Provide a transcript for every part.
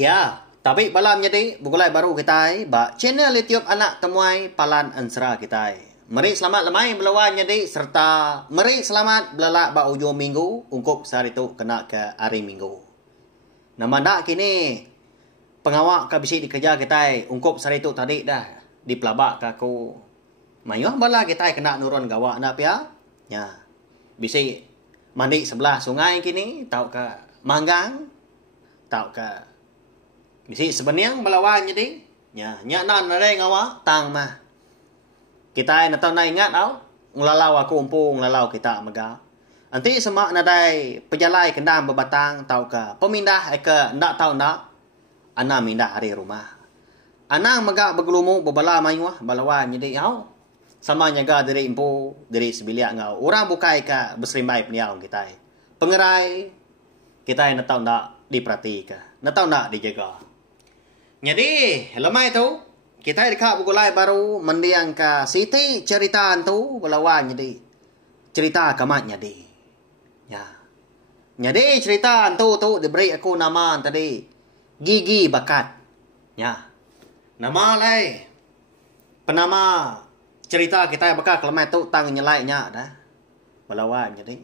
Ya, tapi malam jadi bukulai baru kita ba channel YouTube anak temuai palan ansra kita. Mari selamat lemai melawan jadi serta mari selamat belalak ba ujung minggu ungkup sehari tu kena ke hari minggu. Nama dak kini pengawak ka bisi dikerja kita ungkup sehari tu tadi dah di pelabak ka aku. Mayuh bala kita kena nurun gawak nak pia. Ya. Bisi mandi sebelah sungai kini tau ka manggang tau ka bisi sebenarnya melawan jadi ya nan ada ngawa tang mah kita nak tahu nak ingat tau ngelalau aku umpung ngelalau kita mega nanti semak nadai pejalai kendam berbatang tau ke pemindah ke ndak tahu ndak ana mindah hari rumah anang mega bergelumu berbala mayuah balawan jadi tau sama nyaga dari impu dari sebiliak ngau orang bukai ka berserimbai peniau kita pengerai kita nak tahu ndak diperhatikan nak tahu ndak dijaga. Jadi, lemai tu, kita dekat bukulai baru mendiang ke Siti cerita tu belawan jadi. Cerita kamat jadi. Ya. Jadi cerita tu diberi aku nama tadi Gigi Bakat. Ya. Nama lai. Penama cerita kita bakal lemai tu tang nyelainya dah. Belawan jadi.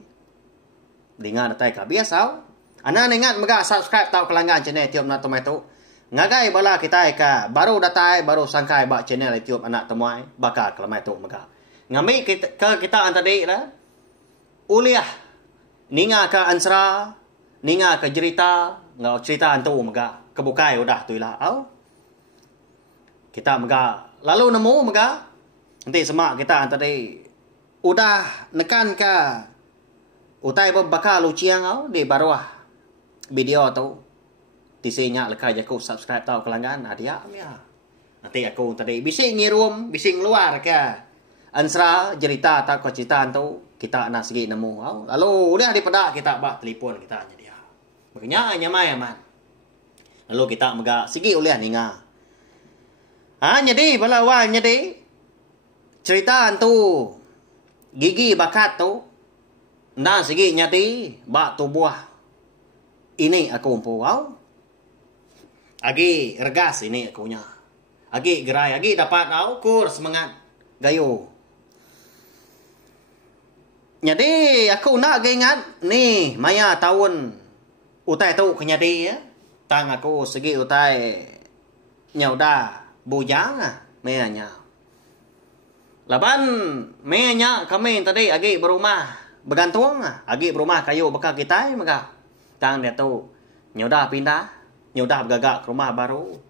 Dengar datai ka biasa. Ana ingat mega subscribe tau kelanggan channel tiap na tomato. Ngagai bala kita ka baru datai baru sangkai ba channel YouTube anak temuai bakal kelamai tu mega. Ngami kita antadi lah. Uliah ninga ka ansra, ninga ka cerita, ngau cerita antu mega. Kebukai udah tu lah. Au. Kita mega lalu nemu mega. Nanti semak kita antadi udah nekan ka utai bakal luciang au di baruah video tu. Tisinya lekai aku subscribe tau kelanggan adia ya. Nanti aku tadi bising ngirum, bising luar ke. Ansra cerita tak ko cerita tu kita nak segi nemu. Lalu udah di pedak kita bak telefon kita nya dia. Makanya nyamai aman. Lalu kita mega segi uliah ninga. Jadi balawan jadi cerita tu Gigi Bakat tu nah segi nyati bak tubuh ini aku umpau. Agi regas ini akunya. Agi gerai, agi dapat kur semangat gayo. Jadi aku nak ingat ni maya tahun utai tu kenyadi ya. Tang aku segi utai nyauda bujang meanya. Laban meanya kami tadi agi berumah bergantung agi berumah kayu bekal kita mega. Tang dia tu nyauda pindah nyudah bergagak ke rumah baru.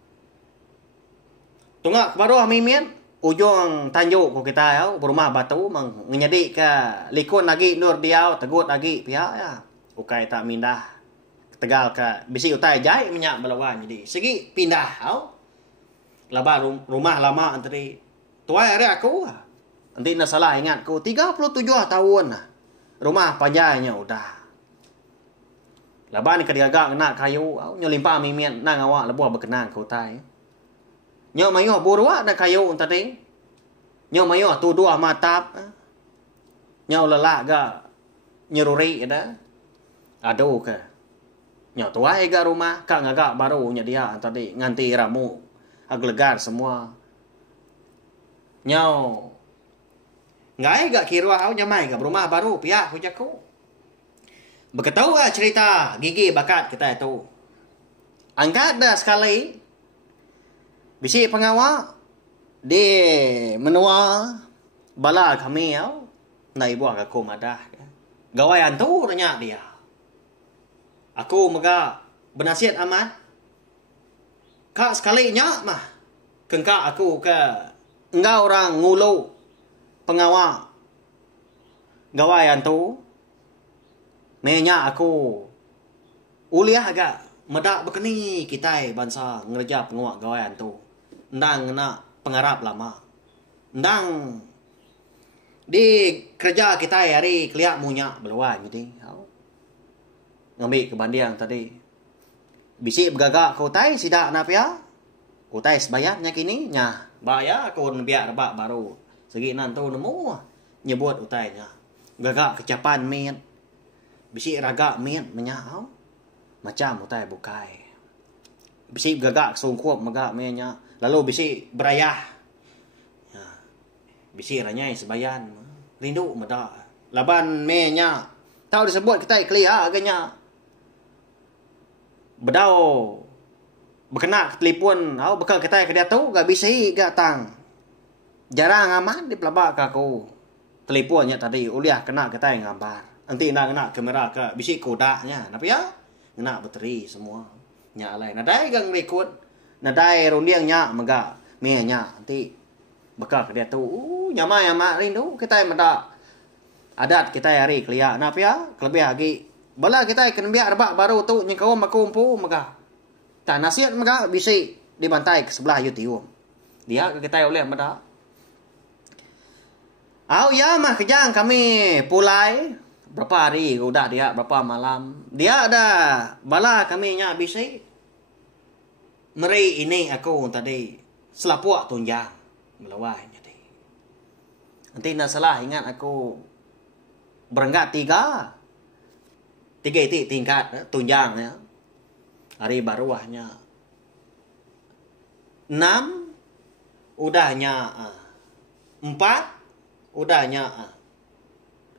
Tunggak baru mimin ujung tanjuk ko kita ya rumah batu mengenyadi ke likun lagi nur diau tegut lagi pihak ya. Ukai tak mindah Tegal ke bisi utai jai minyak belawan jadi segi pindah au. Laba rumah lama antri tuai hari aku. Nanti nak salah ingat ku 37 tahun rumah panjangnya udah. Laban ke digagak nak kayu nyo limpa mimian nang awak lebuh berkenang kau tai. Nyo mayo burua na kayu tadi. Nyo mayo tu dua matap. Nyo lelak ga nyeruri ada. Aduh ke. Nyo tuai ga rumah ka ngagak baru nya dia tadi nganti ramu aglegar semua. Nyo ngai ga kirwa au nyamai ga rumah baru pihak hujaku. Berketahu cerita Gigi Bakat kita itu. Angkat dah sekali. Bisi pengawak. Di menua. Bala kami ya. Nak ibu aku madah. Gawayan tu nanya dia. Aku mega benasihat amat. Kak sekali nyak mah. Kengkak aku ke. Engkau orang ngulu. Pengawak. Gawayan tu. Menya aku uliah agak medak bekeni kita bangsa ngerja pengawak gawayan tu. Ndang nak pengarap lama. Ndang di kerja kita hari keliak munyak beluan jadi. Ngambil kebandiang tadi. Bisi bergagak kau tai sidak nap ya. Kau tai sebayarnya kini nya. Bayar kau biar rebak baru. Segi nan tu nemu nyebut utainya. Gagak kecapan min. Bisi raga min menyau macam utai bukai. bisi gagak sungkup maga menya. Lalu bisi berayah. Ya. Bisi ranyai sebayan. Rindu meda. Laban menya. Tahu disebut kita kelia agaknya. Bedau. Berkena ke telefon. Bekal kita ke dia tu. Gak bisi gak tang. Jarang aman di pelabak aku. Teleponnya tadi. Uliah kena kita yang gambar. Nanti nak kena kamera ke. Bisi kodaknya. Tapi ya. Kena bateri semua. Nyalai. Nadai gang rekod. Nadai rundiang nyak maga. Mie nyak. Nanti. Bekal ke dia tu. Nyama rindu. Kita yang meda. Adat kita hari kelia. Kenapa ya? Kelebih lagi. Bala kita kena biar rebak baru tu. Nyekau makumpu maga. Tak nasihat maga. Bisi dibantai ke sebelah YouTube. Dia ke kita oleh meda. Ya mah kejang kami pulai. Berapa hari udah dia. Berapa malam. Dia ada. Bala kami nya bisi. Meri ini aku tadi. Selapuak tunjang. Melawai jadi. Nanti nak salah ingat aku. Berenggat 3. 3 itu tingkat tunjang ya. Hari baruahnya 6. Udahnya 4. Udahnya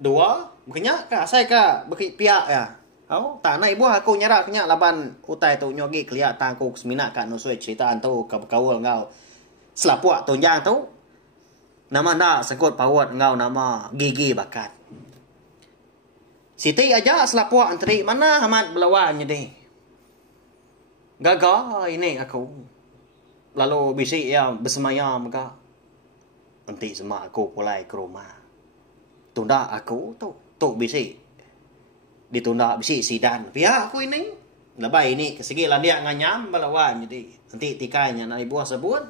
2. Makanya kak saya kak berpihak ya. Tak naik buah aku nyerak kenya laban utai tu nyogi kelia tangku semina kak nusui cerita tu kawal ngau. Selapuak tunjang tu. Nama ndak sekut pawat ngau nama gigi bakat. Siti aja selapuak antri mana amat belawannya deh. Gagal ini aku. Lalu bisi ya bersemayam kak. Nanti semua aku pulai ke rumah. Tunda aku tu bisi. Ditunda bisi sidan. Pihak aku ini. Lebay ini kesegi landia nganyam belawan jadi. Nanti tikainya nai buah sebut.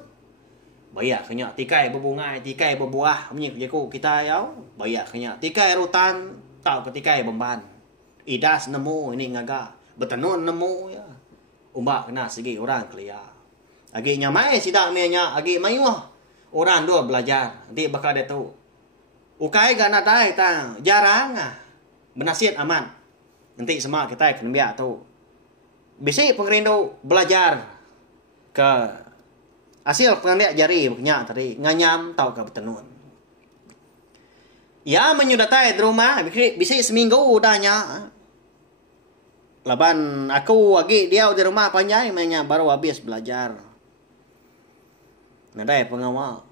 Bayak kenya tikai berbungai, tikai berbuah. Menyik jaku kita yau. Bayak kenya tikai rutan. Tahu petikai bemban. Idas nemu ini ngaga. Betenun nemu ya. Umbak kena segi orang kelia. Agi nyamai sidak menya. Agi mayuh. Orang dua belajar. Nanti bakal dia tahu. Ukai gak nadai tang. Jarang benasihat aman. Nanti semua kita kena biar tahu. Bisi pengerindu belajar. Ke. Hasil pengandiak jari. Maknya tadi. Nganyam tahu ke betenun. Ya menyudatai di rumah. Bisi seminggu udahnya. Laban aku lagi dia di rumah panjang. Mainnya baru habis belajar. Nadai pengawal.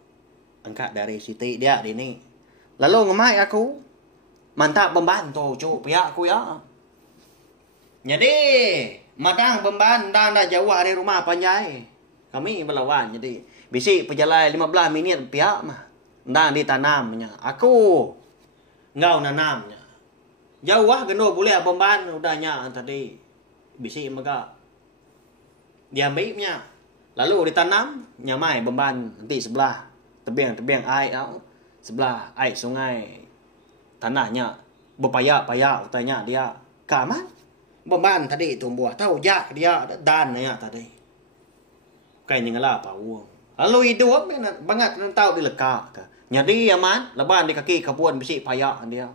Angkat dari Siti dia di ni. Lalu ngemai aku. Mantap membantu cuk pihak aku ya. Jadi. Madang pemban dan dah jauh dari rumah panjai. Kami berlawan jadi. Bisi perjalanan 15 minit pihak mah. Dan ditanamnya. Aku. Ngau nanamnya. Jauh gendo boleh pemban. Udahnya tadi. Bisi mega. Diambilnya. Lalu ditanam, nyamai beban nanti sebelah tebing air sebelah air sungai tanahnya berpayak-payak katanya dia kaman beban tadi tumbuh tahu jak dia dan ya tadi kayak nyengala apa uang lalu hidup banget tahu dileka jadi aman leban di kaki kebun bisi payak dia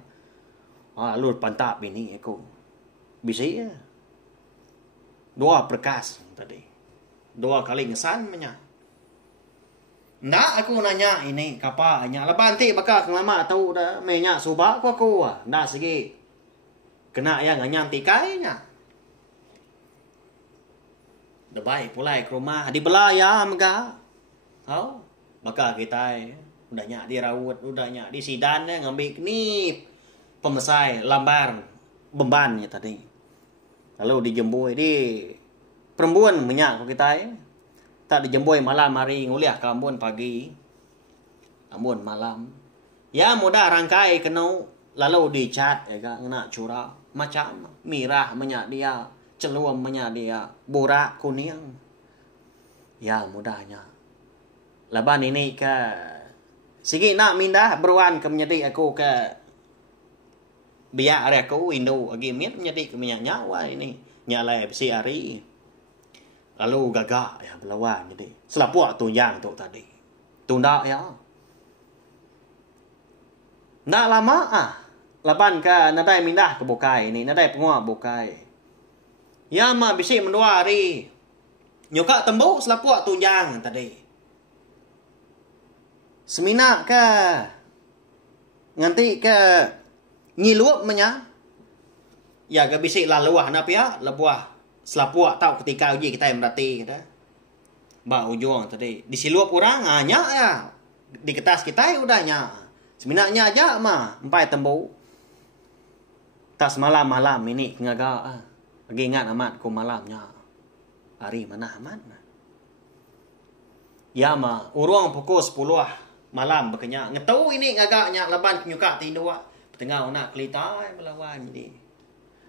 lalu pantap ini aku bisi dua perkas tadi 2 kali ngesan menya. Ndak aku nanya ini kapanya. Lepas nanti bakal lama tahu dah menya subak aku. Ndak segi. Kena yang nganyam tikainya. Dah baik pulai ke rumah di belaya mega. Bakal kita udahnya dirawat, udahnya di sidan ngambil ni pemesai lambar bebannya tadi. Lalu dijembui di perempuan minyak kita tak dijemboi malam hari nguliah ke Ambon pagi Ambon malam ya mudah rangkai kena lalu dicat ya kan kena curah macam mirah minyak dia celuam minyak dia borak kuning ya mudahnya laban ini ke sigi nak mindah beruan ke menjadi aku ke biar aku Indo lagi menjadi ke minyak nyawa ini nyalai besi hari lalu gagak ya berlawan jadi selapuak tunjang tu tadi. Tunda ya. Nak lama laban ka nadai mindah ke Bokai ni nadai penguak Bokai. Ya ma bisi mendua hari. Nyoka tembuk selapuak tunjang tadi. Semina ke nganti ke nyilup menya. Ya ke bisik lah luah na pia lebuah selapuak tahu ketika uji kita yang berarti kita. Ba ujung tadi disilup orang hanya ya di kertas kita udahnya. Seminaknya aja mah empai tembuk. Tas malam-malam ini ngaga lagi ingat amat ku malamnya. Hari mana amat? Ya mah, urang pukul 10 malam berkenyak. Ngetau ini ngagaknya laban penyuka tidur. Tengah nak kelita melawan jadi.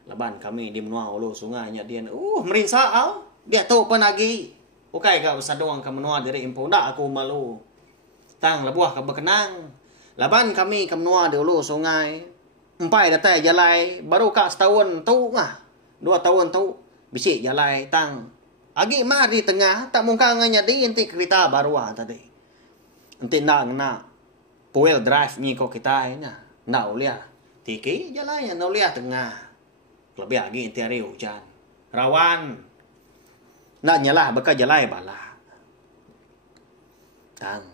Laban kami di menua ulu sungainya dia. Merinsa au. Dia tu penagi. Bukai kau sadoang ke menua dari impo. Ndak aku malu. Tang lebuah ke berkenang. Laban kami ke menua di ulu sungai. Empai datai jalai. Baru kak setahun tu ngah. 2 tahun tu. Bisik jalai tang. Agi mah di tengah, tak mungkin nganyadi inti kereta baru tadi. Inti nak puel drive ni kok kita ini. Nak uliah. Tiki jalan yang uliah tengah. Lebih lagi inti hari hujan. Rawan. Nak nyalah bakal jalai bala. Tang.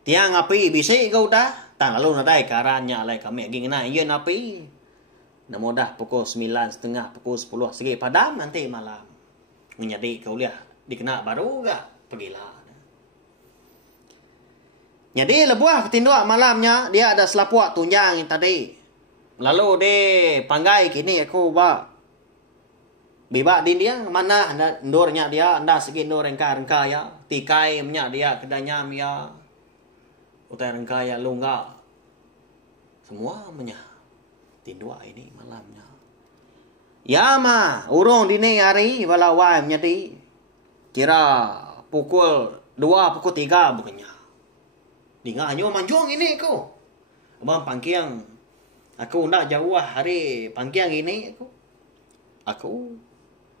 Tiang api bisik kau dah. Tang lalu nadai karannya lai kami lagi kena iyan api. Namun dah pukul 9:30, pukul 10 segi padam nanti malam. Menjadi kau lihat dikena baru gak pergilah. Jadi lebuah ketinduk malamnya dia ada selapuak tunjang yang tadi. Lalu dia panggai kini aku ba bibak din dia mana anda ndornya dia anda segi ndor rengka ya tikai nya dia kedanya ya utai rengka ya lunga semua menya tinduk ini malamnya. Ya mah, urung dini hari balawai menjadi kira pukul 2, pukul 3 bukannya. Dengarnya manjung ini aku. Abang pangkiang. Aku nak jauh hari pangkiang ini aku. Aku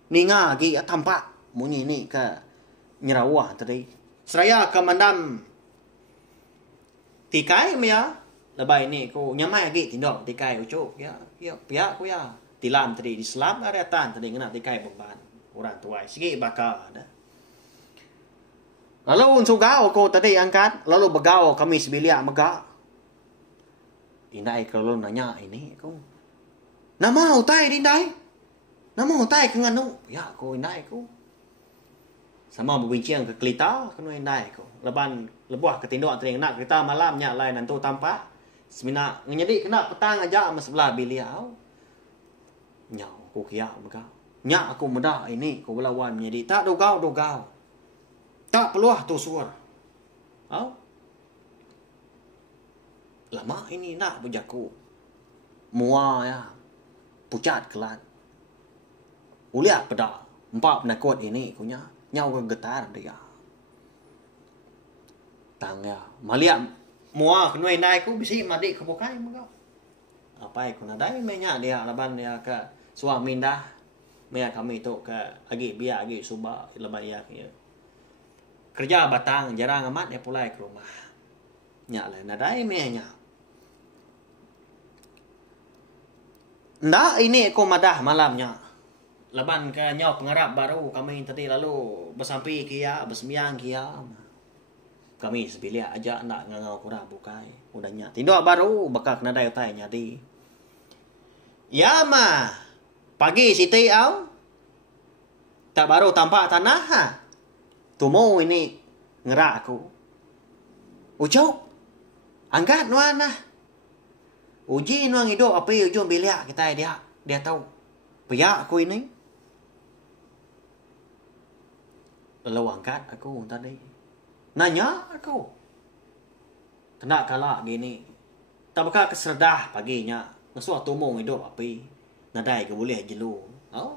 ninga lagi tampak bunyi ini ke nyerawah tadi. Seraya ke mandam tikai ya. Lebay ini aku nyamai lagi tindak tikai ucuk ya. Ya pihak aku ya. Tilam tadi di selam areatan tadi kena tikai beban orang tuai segi bakal ada. Lalu unsur gau ko tadi angkat lalu begau kami sebilia mega. Indai kalau nanya ini aku. Nama utai dindai. Nama utai ke nganu. Ya aku indai aku. Sama berbincang ke kelita kena indai aku. Leban lebuah ketinduk tadi nak kita malamnya lain nantu tampak. Semina ngejadi kena petang aja sama sebelah biliau. Nyau aku kia begau. Nyak aku muda ini ku belawan menjadi tak dogau. Tak peluah tu suar. Au. Lama ini nak bujaku. Mua ya. Pucat kelan. Uliak peda. 4 penakut ini kunya. Nyau ke getar dia. Tang ya. Maliak mua kenui nai ku bisi madi ke bukai begau. Apa aku nadai menya dia laban dia ke suami dah. Menya kami tu ke agi biar agi suba lebay ya. Kerja batang jarang amat dia pulai ke rumah. Nyak lah nadai menya. Ndak ini aku madah malamnya. Laban ke nyau pengarap baru kami tadi lalu bersampi kia, bersembiang kia. Kami sebilia aja nak ngangau kurang bukai. Udahnya. Tindak baru bakal kena daya tay nyadi. Ya mah. Pagi siti au. Tak baru tampak tanah ha. Tumo ini ngerak aku. Ucok. Angkat nuan lah. Uji nuan hidup apa ujung bilia kita dia. Dia tahu. Piak aku ini. Lalu angkat aku tadi. Nanya aku. Kena kalah gini. Tak bakal keserdah paginya. Nasuah tumong hidup api. Nadai ke boleh jelu. Oh.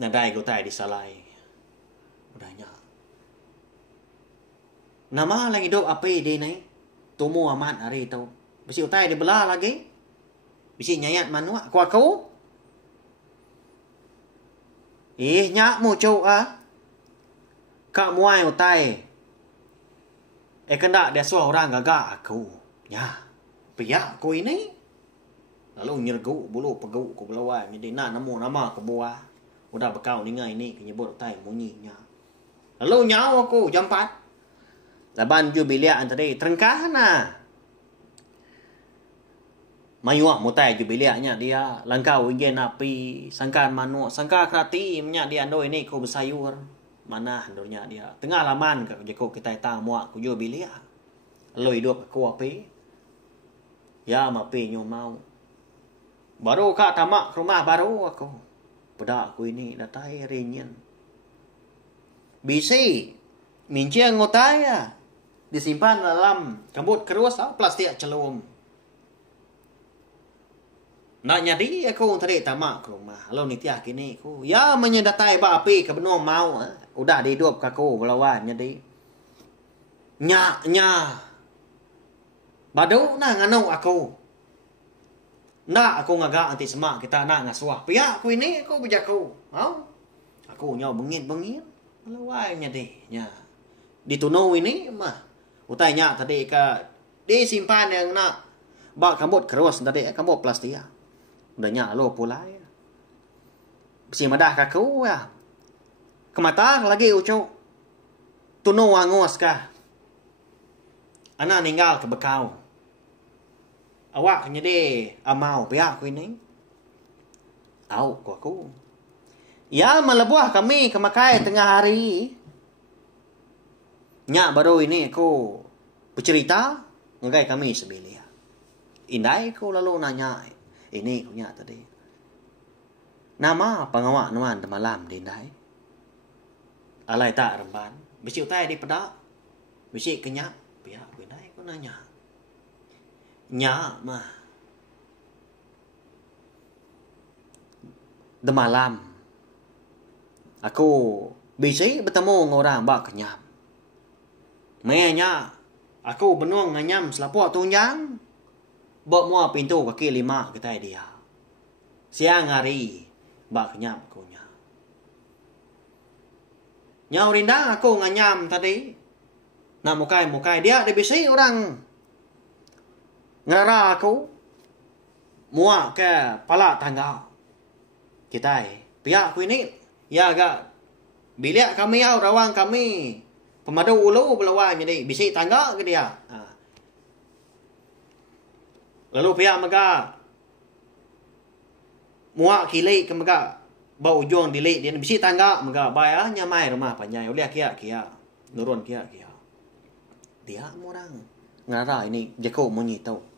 Nadai ke utai disalai. Udahnya. Nama lagi hidup api dia ni. Tumu amat hari tu. Bisi utai dia belah lagi. Bisi nyayat manua. Ku aku. Nyak mu cuk ah. Kak muai utai. Kena dia suah orang gagak aku. Ya. Piak aku ini. Lalu nyergu bulu pegu ku belawai. Jadi nak nemu nama ke buah. Udah bekau ni ngai ni kenyebut tai munyinya. Lalu nyawa aku jam 4. Laban ju bilia antare terengkah na. Mayuak mutai ju bilianya dia langkau igen api sangkan manu sangka krati nya dia andoi ni ko bersayur. Mana handurnya dia. Tengah laman ka jeko kita ta muak ku ju bilia. Lalu hidup aku api. Ya mapi nyo mau. Baru kak tamak ke rumah baru aku. Pada aku ini datai rinyan. Bisi minciang ngotai ya. Disimpan dalam kabut keruas atau plastik celum. Nak nyadi aku tadi tamak ke rumah. Lalu nitiah kini aku. Ya menyedatai ba api ke benua mau. Udah dihidup ke aku melawan nyadi. Nya. Badu na nganau aku. Nak aku ngagak anti semak kita nak ngasuah. Pihak aku ini aku berjaku. Aku nyaw bengit-bengit. Melawainya deh. Nya. Di tunau ini mah. Utainya tadi ke. Disimpan yang nak. Bak kambut keros tadi. Kambut plastik. Udah nyalo pula ya. Besi madah kaku ya. Kemata lagi ucuk. Tunau angos kah. Anak ninggal ke bekau. Awak hanya deh amau pihak aku ini. Au aku. Ya melebuah kami kemakai tengah hari. Nyak baru ini aku bercerita ngagai kami sebelia. Indai aku lalu nanya ini aku nyak tadi. Nama pengawak nuan malam di indai. Alai tak remban. Besi utai di pedak. Besi kenyak. Pihak aku indai aku nanya. Nya mah de malam aku bisa bertemu dengan orang bak kenyam. Mayanya aku benuang nganyam selapuk tunjang. Bak mua pintu kaki 5 kita dia. Siang hari bak kenyam aku nya. Nya rindang aku nganyam tadi. Nak mukai dia bisa orang ngerara aku muak ke pala tangga kita pihak aku ini ya agak bilik kami rawang kami pemadu ulu belawan jadi bisi tangga ke dia. Lalu pihak mega muak kilai ke mega bau ujung dilek dia bisi tangga mega bayar nyamai rumah panjang oleh kia nurun kia dia orang ngerara ini jeko munyi tahu.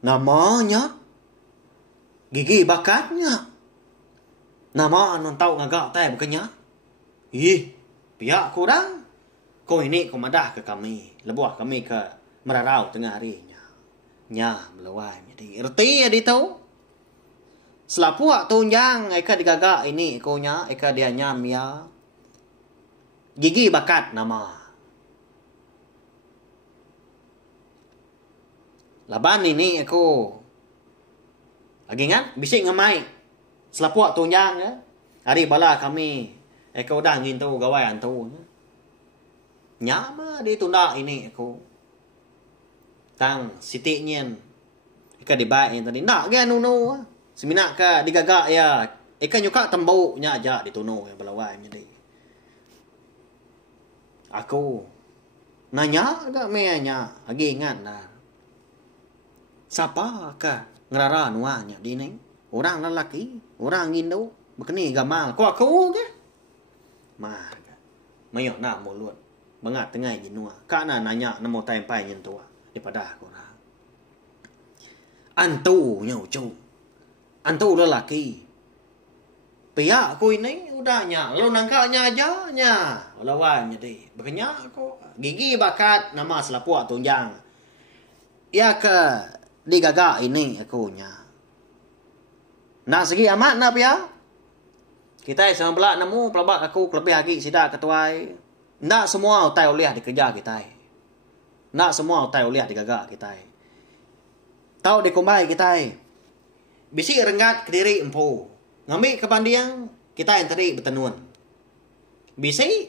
Namanya gigi bakatnya. Nama non tahu ngagak tay bukannya. Pihak kurang. Kau ini komadah ke kami. Lebuah kami ke merarau tengah harinya. Nya melawai. Jadi erti ya di tahu. Selapuak tunjang eka digagak ini kau nya eka dia nyam ya. Gigi bakat nama. Laban ini aku lagi ingat bisik ngamai selapuk tunjang ya. Hari bala kami aku dah ngin tu gawai antu nyama di tunda ini aku tang siti nyen ika dibai tadi nak ge nunu semina ka digagak ya ika nyuka tembau nya aja di tunu ya balawai nya dei. Aku nanya agak meanya lagi ingat lah. Siapa ka ngerara nuanya di neng? Orang lelaki, orang Indo, begini gamal. Kau aku ke? Mah, mayok nak mulut. Bengat tengah jinua. Kana nanya namo tempai nyentua daripada aku orang. Antu nyaucu. Antu lelaki. Pihak aku ini udahnya. Lalu nangkanya aja nya. Lawan jadi. Begini aku gigi bakat nama selapuk tunjang. Ya ke digagak ini aku nya. Nak segi amat nak pia. Kita sama belak nemu pelabak aku kelebih lagi sida ketuai. Nak semua utai uliah dikerja kita. Nak semua utai uliah digagak kita. Tahu dikumbai kita. Bisi renggat kediri empu. Ngambil ke pandiang kita yang tadi bertenun. Bisi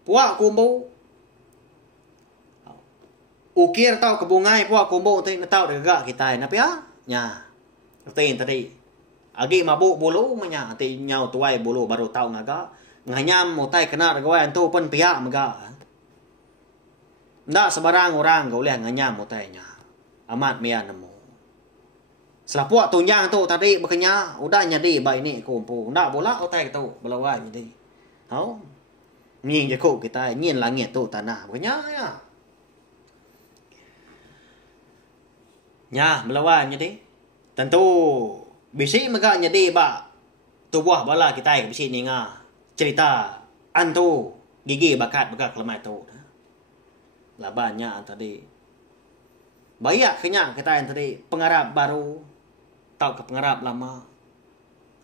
puak kumbu. Ukir tahu kebungai puak kumbu tadi tahu digagak kita. Napa ya? Nya. Tadi Agi mabuk bulu menya ati nyau tuai bulu baru tahu ngaga. Nganyam utai kena gawai antu pun pihak maga. Ndak sebarang orang kau lihat nganyam utainya. Amat mia nemu. Selapuak tunjang tu tadi berkenya udah nyadi baik ni kumpu. Ndak bola utai tu belawan jadi. Tahu? Nhìn je ko kita nhìn langit tu tanah berkenya ya. Nya belawan jadi. Tentu bisi maga nyadi ba tubuh bala kita bisi ni nga. Cerita antu gigi bakat kelemai tu. Lah banyak tadi. Banyak kenyang kita yang tadi pengarap baru tau ke pengarap lama.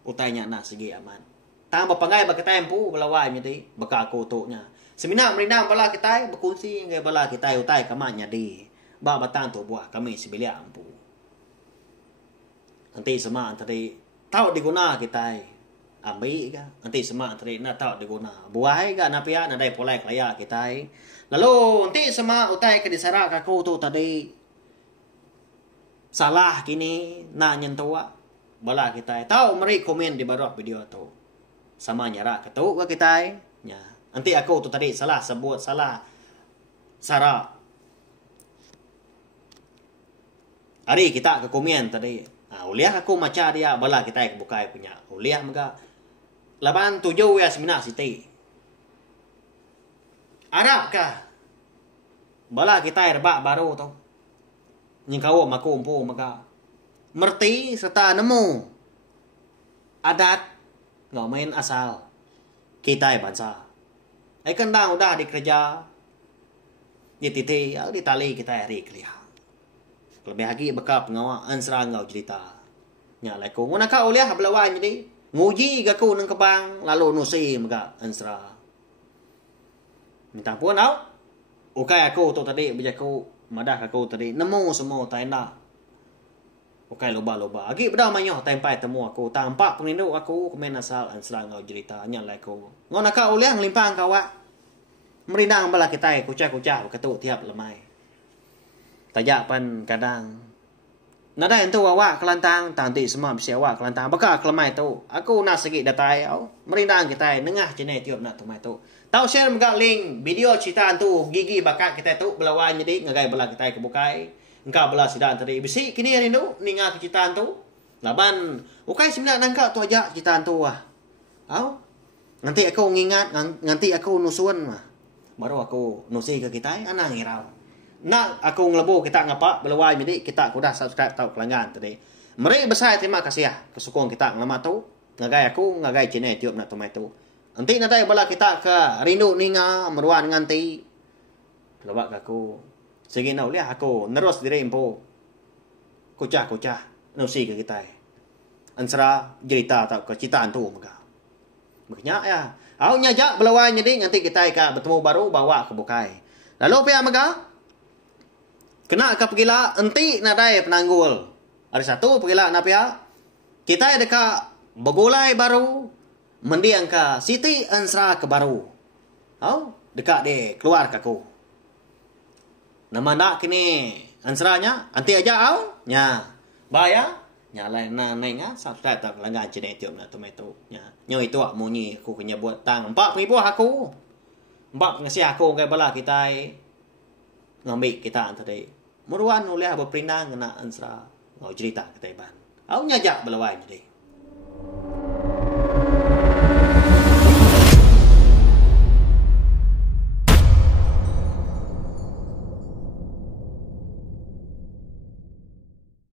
Utainya nak segi aman. Tang berpangai bak kita empu belawai jadi baka aku tu nya. Semina merindang bala kita berkunci ngai bala kita utai kamanya di. Ba batang tu buah kami sebelia empu. Nanti semua tadi tahu diguna kita ambil ka nanti semua tadi nak tahu diguna buai ka napia na dai polai kaya kita lalu nanti semua utai ke disara kaku tu tadi salah kini nak nyentua bala kita tahu meri komen di bawah video tu sama nyara ketu ka kita nya nanti aku tu tadi salah sebut salah sara hari kita ke komen tadi. Uliah aku maca dia bala kita ke bukai punya. Uliah maka laban tujuh ya semina siti. Arab kah? Bala kita erbak baru tu. Nyengkau maku umpu maka merti serta nemu adat nggak main asal kita bangsa. Kendang udah dikerja di titi di tali kita hari kelihatan. Lebih lagi bekap ngawa ansra ngau cerita. Nya lai ko ngona ka uliah belawan jadi. Nguji gaku nang kebang lalu nusi maka ansra. Minta pun au. Ukai aku tu tadi bejaku madah aku tadi nemu semua tenda. Ukai loba-loba. Agi bedah manyoh tempai temu aku tampak pengindu aku komen asal ansra ngau cerita nya lai ko. Ngona ka uliah ngelimpang kawa. Merindang bala kita kucah-kucah ketu tiap lemai. Tajak pan kadang nada entu awak kelantang tanti semua bisa awak kelantang baka kelemai tu aku nak segi datai au merindang kita nengah cene tiup nak tumai tu tahu share megak link video cerita tu gigi bakat kita tu belawan jadi ngagai bela kita ke bukai engkau bela sidang tadi bisi kini rindu ninga ke cerita tu laban ukai simna nangka tu aja cerita tu ah au nanti aku ngingat nanti aku nusun mah baru aku nusi ke kita anak ngirau. Nak aku ngelebu kita ngapa belawai jadi kita kudah subscribe tahu pelanggan tadi. Meri besar terima kasih ya kesukong kita ngelama tu ngagai aku ngagai channel tiup nak tomai tu. Nanti nanti bala kita ke rindu ninga meruan nganti. Lawak aku segi nau lihat aku nerus diri empo. Kucah nusi ke kita. Ansra cerita tak ke citaan tu maka. Makanya ya. Au nyajak belawai jadi nanti kita ka bertemu baru bawa ke bukai. Lalu pia maka kena ke pergilah enti nadai penanggul. Ada satu pergilah napia. Kita dekat begulai baru mendiang ke Siti Ansra ke baru. Oh, dekat dia keluar ke aku. Nama nak kini Ansranya anti aja au nya. Baya nya lain na nenga subscribe tak langgan channel tiup na tomato nya. Nyo itu ak munyi aku kena buat tang 4,000 aku. 4 ngasih aku kai bala kita ngambil kita tadi. Meruan oleh berperindang kena ansra ngau cerita ke Taiban. Au nyajak belawai jadi.